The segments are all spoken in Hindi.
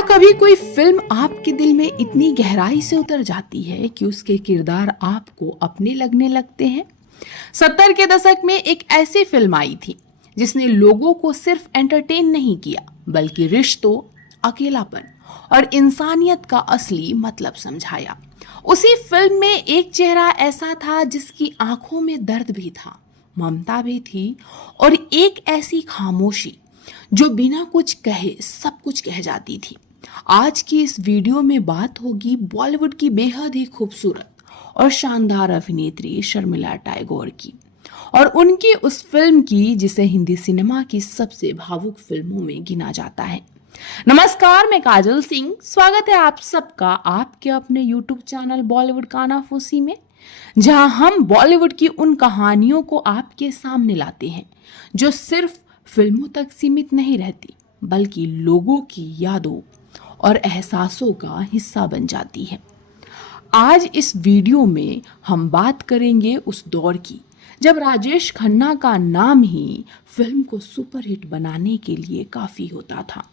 क्या कभी कोई फिल्म आपके दिल में इतनी गहराई से उतर जाती है कि उसके किरदार आपको अपने लगने लगते हैं? 70 के दशक में एक ऐसी फिल्म आई थी जिसने लोगों को सिर्फ एंटरटेन नहीं किया बल्कि रिश्तों, अकेलापन और इंसानियत का असली मतलब समझाया। उसी फिल्म में एक चेहरा ऐसा था जिसकी आंखों में दर्द भी था, ममता भी थी और एक ऐसी खामोशी जो बिना कुछ कहे सब कुछ कह जाती थी। आज की इस वीडियो में बात होगी बॉलीवुड की बेहद ही खूबसूरत और शानदार अभिनेत्री शर्मिला टैगोर की और उनकी उस फिल्म की जिसे हिंदी सिनेमा की सबसे भावुक फिल्मों में गिना जाता है। नमस्कार, मैं काजल सिंह। स्वागत है आप सबका आपके अपने YouTube चैनल बॉलीवुड कानाफूसी में, जहां हम बॉलीवुड की उन कहानियों को आपके सामने लाते हैं जो सिर्फ फिल्मों तक सीमित नहीं रहती बल्कि लोगों की यादों और एहसासों का हिस्सा बन जाती है। आज इस वीडियो में हम बात करेंगे उस दौर की जब राजेश खन्ना का नाम ही फिल्म को सुपरहिट बनाने के लिए काफी होता था।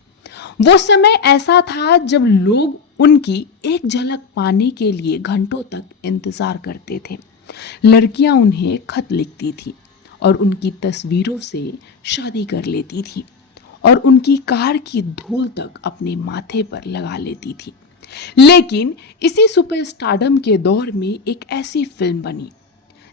वो समय ऐसा था जब लोग उनकी एक झलक पाने के लिए घंटों तक इंतजार करते थे। लड़कियां उन्हें खत लिखती थी और उनकी तस्वीरों से शादी कर लेती थी और उनकी कार की धूल तक अपने माथे पर लगा लेती थी। लेकिन इसी सुपरस्टारडम के दौर में एक ऐसी फिल्म बनी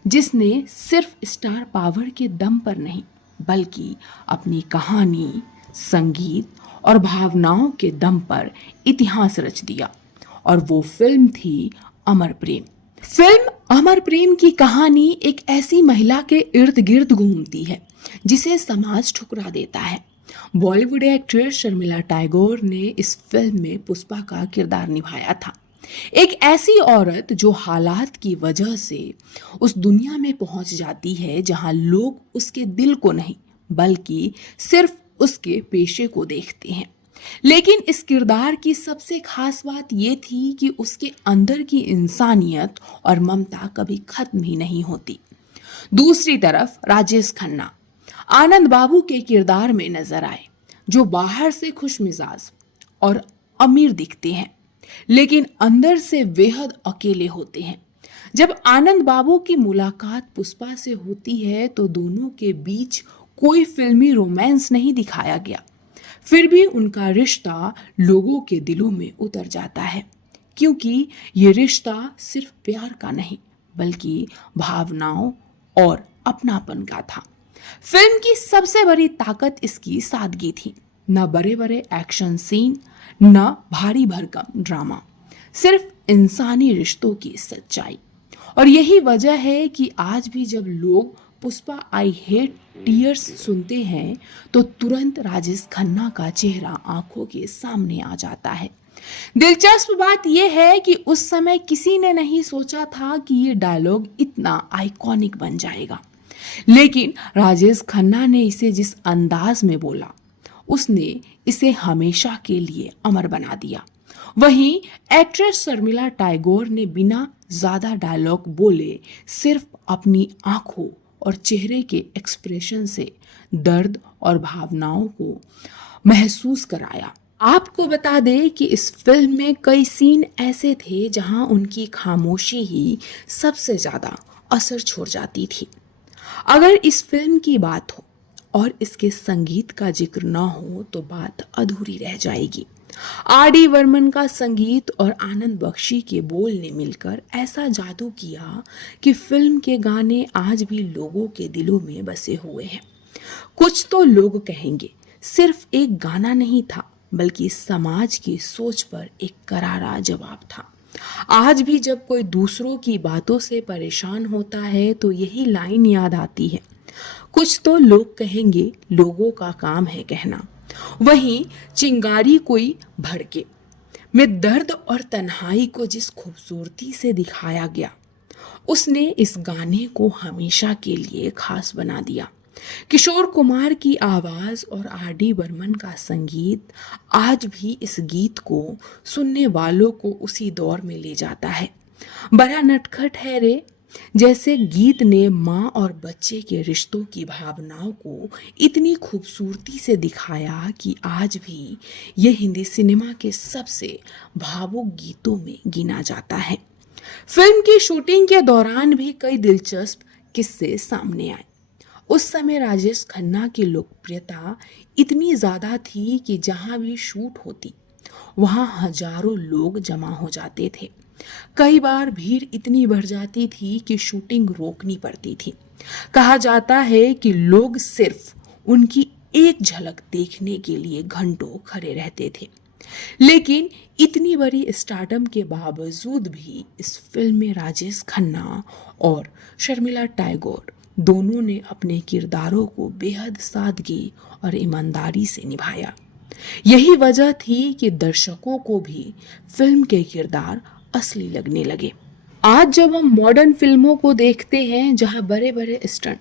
जिसने सिर्फ स्टार पावर के दम पर नहीं बल्कि अपनी कहानी, संगीत और भावनाओं के दम पर इतिहास रच दिया, और वो फिल्म थी अमर प्रेम। फिल्म अमर प्रेम की कहानी एक ऐसी महिला के इर्द गिर्द घूमती है जिसे समाज ठुकरा देता है। बॉलीवुड एक्ट्रेस शर्मिला टैगोर ने इस फिल्म में पुष्पा का किरदार निभाया था। एक ऐसी औरत जो हालात की वजह से उस दुनिया में पहुंच जाती है जहां लोग उसके दिल को नहीं बल्कि सिर्फ उसके पेशे को देखते हैं। लेकिन इस किरदार की सबसे खास बात यह थी कि उसके अंदर की इंसानियत और ममता कभी खत्म ही नहीं होती। दूसरी तरफ राजेश खन्ना आनंद बाबू के किरदार में नजर आए, जो बाहर से खुशमिजाज और अमीर दिखते हैं लेकिन अंदर से बेहद अकेले होते हैं। जब आनंद बाबू की मुलाकात पुष्पा से होती है तो दोनों के बीच कोई फिल्मी रोमांस नहीं दिखाया गया, फिर भी उनका रिश्ता लोगों के दिलों में उतर जाता है, क्योंकि ये रिश्ता सिर्फ प्यार का नहीं बल्कि भावनाओं और अपनापन का था। फिल्म की सबसे बड़ी ताकत इसकी सादगी थी। न बड़े बड़े एक्शन सीन, न भारी भरकम ड्रामा, सिर्फ इंसानी रिश्तों की सच्चाई। और यही वजह है कि आज भी जब लोग पुष्पा आई हेट टीयर्स सुनते हैं तो तुरंत राजेश खन्ना का चेहरा आंखों के सामने आ जाता है। दिलचस्प बात यह है कि उस समय किसी ने नहीं सोचा था कि ये डायलॉग इतना आइकॉनिक बन जाएगा, लेकिन राजेश खन्ना ने इसे जिस अंदाज में बोला उसने इसे हमेशा के लिए अमर बना दिया। वहीं एक्ट्रेस शर्मिला टैगोर ने बिना ज्यादा डायलॉग बोले सिर्फ अपनी आंखों और चेहरे के एक्सप्रेशन से दर्द और भावनाओं को महसूस कराया। आपको बता दें कि इस फिल्म में कई सीन ऐसे थे जहां उनकी खामोशी ही सबसे ज्यादा असर छोड़ जाती थी। अगर इस फिल्म की बात हो और इसके संगीत का जिक्र ना हो तो बात अधूरी रह जाएगी। R.D. बर्मन का संगीत और आनंद बख्शी के बोल ने मिलकर ऐसा जादू किया कि फिल्म के गाने आज भी लोगों के दिलों में बसे हुए हैं। कुछ तो लोग कहेंगे सिर्फ एक गाना नहीं था बल्कि समाज की सोच पर एक करारा जवाब था। आज भी जब कोई दूसरों की बातों से परेशान होता है तो यही लाइन याद आती है, कुछ तो लोग कहेंगे लोगों का काम है कहना। वहीं चिंगारी कोई भड़के में दर्द और तन्हाई को जिस खूबसूरती से दिखाया गया उसने इस गाने को हमेशा के लिए खास बना दिया। किशोर कुमार की आवाज और R.D. बर्मन का संगीत आज भी इस गीत को सुनने वालों को उसी दौर में ले जाता है। बड़ा नटखट है रे, जैसे गीत ने माँ और बच्चे के रिश्तों की भावनाओं को इतनी खूबसूरती से दिखाया कि आज भी ये हिंदी सिनेमा के सबसे भावुक गीतों में गिना जाता है। फिल्म की शूटिंग के दौरान भी कई दिलचस्प किस्से सामने आए। उस समय राजेश खन्ना की लोकप्रियता इतनी ज्यादा थी कि जहां भी शूट होती वहां हजारों लोग जमा हो जाते थे। कई बार भीड़ इतनी बढ़ जाती थी कि शूटिंग रोकनी पड़ती थी। कहा जाता है कि लोग सिर्फ उनकी एक झलक देखने के लिए घंटों खड़े रहते थे। लेकिन इतनी बड़ी स्टारडम के बावजूद भी इस फिल्म में राजेश खन्ना और शर्मिला टैगोर दोनों ने अपने किरदारों को बेहद सादगी और ईमानदारी से निभाया। यही वजह थी कि दर्शकों को भी फिल्म के किरदार असली लगने लगे। आज जब हम मॉडर्न फिल्मों को देखते हैं जहां बड़े बड़े स्टंट,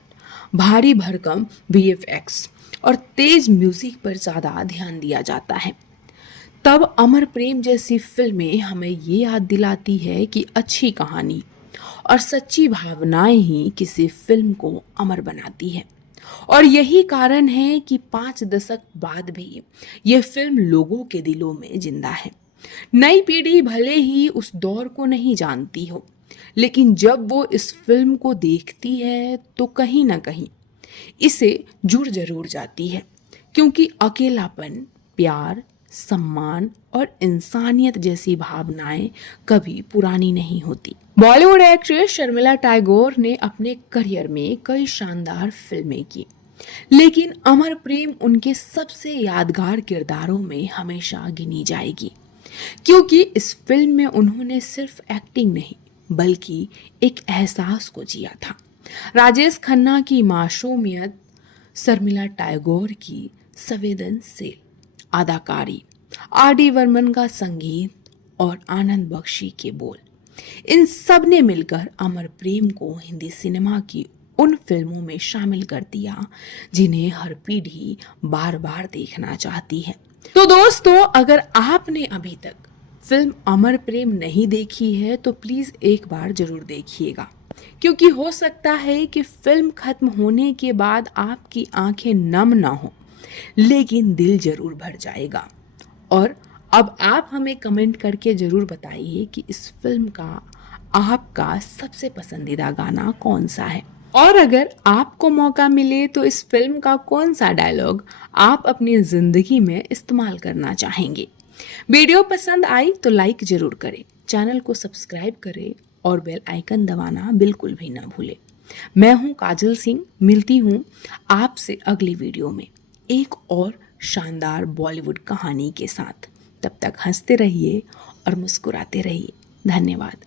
भारी भरकम वीएफएक्स और तेज म्यूजिक पर ज्यादा ध्यान दिया जाता है, तब अमर प्रेम जैसी फिल्में हमें ये याद दिलाती है कि अच्छी कहानी और सच्ची भावनाएं ही किसी फिल्म को अमर बनाती है। और यही कारण है कि 5 दशक बाद भी यह फिल्म लोगों के दिलों में जिंदा है। नई पीढ़ी भले ही उस दौर को नहीं जानती हो, लेकिन जब वो इस फिल्म को देखती है तो कहीं ना कहीं इसे जुड़ जरूर जाती है, क्योंकि अकेलापन, प्यार, सम्मान और इंसानियत जैसी भावनाएं कभी पुरानी नहीं होती। बॉलीवुड एक्ट्रेस शर्मिला टैगोर ने अपने करियर में कई शानदार फिल्में की, लेकिन अमर प्रेम उनके सबसे यादगार किरदारों में हमेशा गिनी जाएगी, क्योंकि इस फिल्म में उन्होंने सिर्फ एक्टिंग नहीं बल्कि एक एहसास को जिया था। राजेश खन्ना की मासूमियत, शर्मिला टैगोर की संवेदनशील अदाकारी, आर.डी. बर्मन का संगीत और आनंद बख्शी के बोल, इन सब ने मिलकर अमर प्रेम को हिंदी सिनेमा की उन फिल्मों में शामिल कर दिया जिन्हें हर पीढ़ी बार बार देखना चाहती है। तो दोस्तों, अगर आपने अभी तक फिल्म अमर प्रेम नहीं देखी है तो प्लीज एक बार जरूर देखिएगा, क्योंकि हो सकता है कि फिल्म खत्म होने के बाद आपकी आंखें नम ना हो, लेकिन दिल जरूर भर जाएगा। और अब आप हमें कमेंट करके जरूर बताइए कि इस फिल्म का आपका सबसे पसंदीदा गाना कौन सा है, और अगर आपको मौका मिले तो इस फिल्म का कौन सा डायलॉग आप अपनी जिंदगी में इस्तेमाल करना चाहेंगे। वीडियो पसंद आई तो लाइक जरूर करें, चैनल को सब्सक्राइब करें और बेल आइकन दबाना बिल्कुल भी ना भूलें। मैं हूं काजल सिंह, मिलती हूं आपसे अगली वीडियो में एक और शानदार बॉलीवुड कहानी के साथ। तब तक हंसते रहिए और मुस्कुराते रहिए। धन्यवाद।